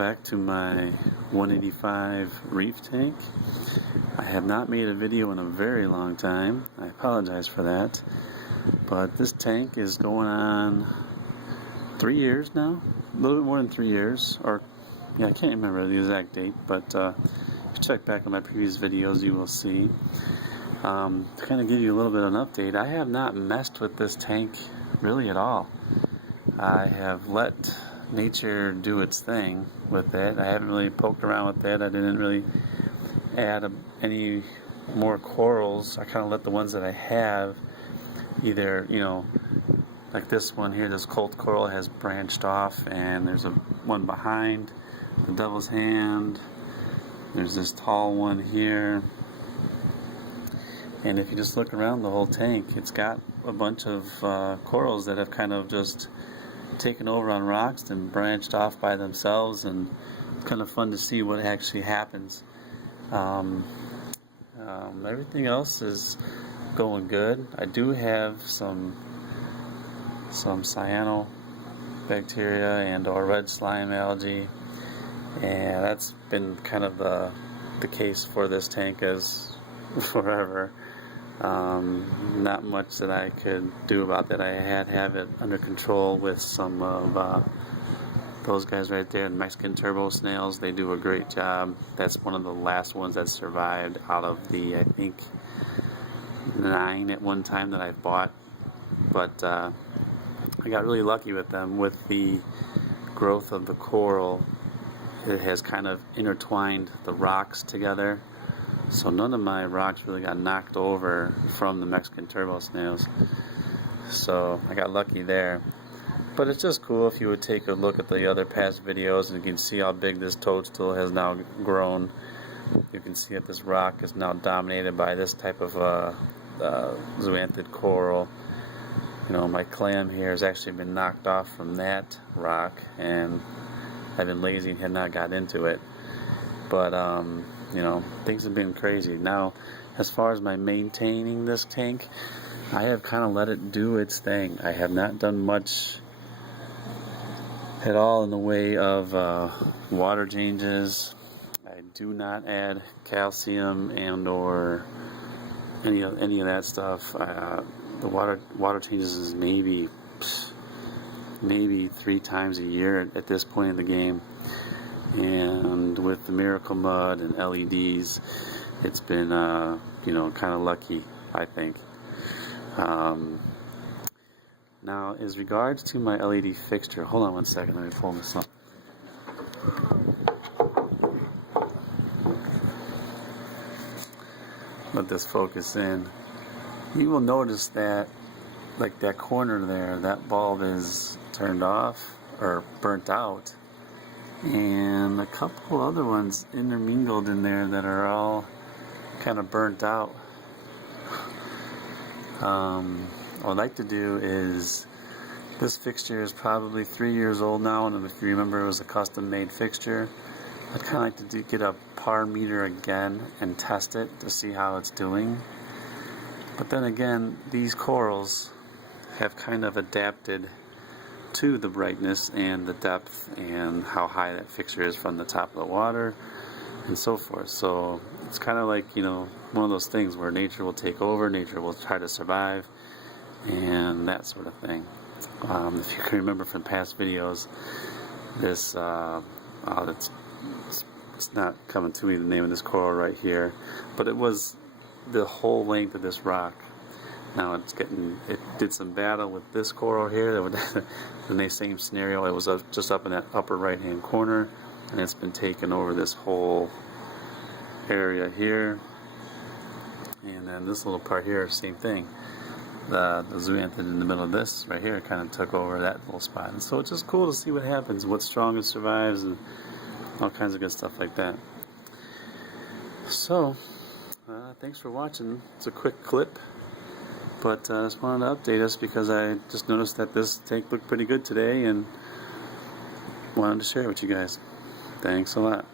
back to my 185 reef tank. I have not made a video in a very long time. I apologize for that. But this tank is going on 3 years now. A little bit more than 3 years. Or, yeah, I can't remember the exact date. But if you check back on my previous videos, you will see. To kind of give you a little bit of an update, I have not messed with this tank really at all. I have let nature do its thing with it. I haven't really poked around with it. I didn't really add any more corals. I kind of let the ones that I have either, like this one here, this cold coral has branched off, and there's one behind the devil's hand. There's this tall one here. And if you just look around the whole tank, it's got a bunch of corals that have kind of just taken over on rocks and branched off by themselves, and it's kind of fun to see what actually happens. Everything else is going good. I do have some cyanobacteria and or red slime algae, and that's been kind of the case for this tank as forever. Not much that I could do about that. I have it under control with some of those guys right there, the Mexican turbo snails. They do a great job. That's one of the last ones that survived out of the, I think, 9 at one time that I bought. But I got really lucky with them. With the growth of the coral, it has kind of intertwined the rocks together. So none of my rocks really got knocked over from the Mexican turbo snails. So I got lucky there. But it's just cool if you would take a look at the other past videos, and you can see how big this toadstool has now grown. You can see that this rock is now dominated by this type of zoanthid coral. My clam here has actually been knocked off from that rock, and I've been lazy and had not got into it. But things have been crazy. Now, as far as my maintaining this tank, I have kind of let it do its thing. I have not done much at all in the way of water changes. I do not add calcium and or any of that stuff. The water changes is maybe 3 times a year at this point in the game. And with the Miracle Mud and LEDs, it's been, kind of lucky, I think. Now, as regards to my LED fixture, hold on one second, let me pull this up. Let this focus in. You will notice that, like that corner there, that bulb is turned off or burnt out. And a couple other ones intermingled in there that are all kind of burnt out. What I'd like to do is, this fixture is probably 3 years old now, and if you remember, it was a custom made fixture. I'd kind of like to get a par meter again and test it to see how it's doing. But then again, these corals have kind of adapted to the brightness and the depth and how high that fixture is from the top of the water and so forth. So it's kind of like, one of those things where nature will take over, nature will try to survive, and that sort of thing. If you can remember from past videos, this, it's not coming to me the name of this coral right here, but it was the whole length of this rock. Now it did some battle with this coral here. In the same scenario, it was just up in that upper right hand corner, and it's been taken over this whole area here. And then this little part here, same thing. The zoanthid in the middle of this right here kind of took over that little spot. And so it's just cool to see what happens, what strongest survives, and all kinds of good stuff like that. So, thanks for watching. It's a quick clip. But I just wanted to update us because I just noticed that this tank looked pretty good today and wanted to share it with you guys. Thanks a lot.